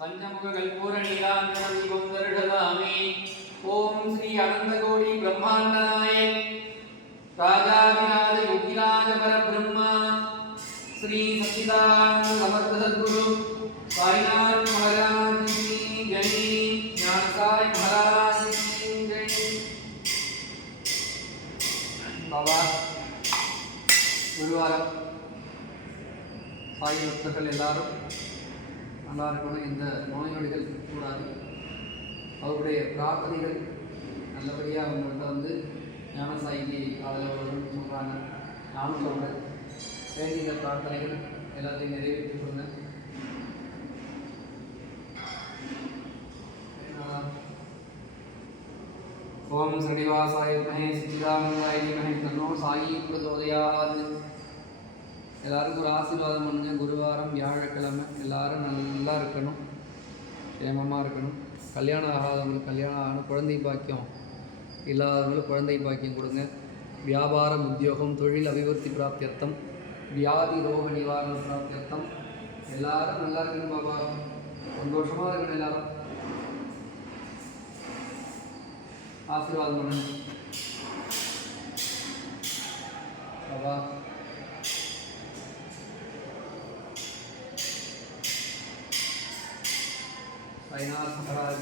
பஞ்சமுக கல்பூர நீலாஞ்சன ஓம் ஸ்ரீ அனந்த பிரம்மாண்ட நாயக் ராஜாதிராஜ யோகிராஜ பரபிரம்மா ஸ்ரீ சச்சிதானந்த சமர்த்த சத்குரு சாய்நாத் மகாராஜ் கி ஜெய் ஞான சாய் மகாராஜ் கி ஜெய் பாபா குருவாரம் சாய் பக்தர்கள் எல்லாரும் நல்லா இருக்கணும். எந்த நோய் நொடிகள் கூடாது. அவருடைய பிரார்த்தனைகள் நல்லபடியாக அவங்கள்ட்ட வந்து ஞான அதில் வரும்னு சொல்கிறாங்க நானும் சொல்கிறேன் வேண்டிய பிரார்த்தனைகள் எல்லாத்தையும் நிறைவேற்றி கொடுங்க. ஓம் ஸ்ரீனிவாசாய மகே சிச்சிதானந்தாய மகே தன்னோ சாயி பிரதோதயாத் எல்லாருக்கும் ஒரு ஆசீர்வாதம் பண்ணுங்க. குருவாரம் வியாழக்கிழமை எல்லாரும் நல்லா இருக்கணும். ஏமமாக இருக்கணும். கல்யாணம் ஆகாதவங்களுக்கு கல்யாணம் ஆகணும். குழந்தை பாக்கியம் இல்லாதவங்களுக்கு குழந்தை பாக்கியம் கொடுங்க வியாபாரம் உத்தியோகம் தொழில் அபிவிருத்தி பிராப்தியர்த்தம் வியாதி ரோக நிவாரண பிராப்தியர்த்தம் எல்லாரும் நல்லா இருக்கணும் பாபா சந்தோஷமாக இருக்கணும் எல்லாரும் ஆசீர்வாதம் பண்ணுங்க பாபா साईनाथ महाराज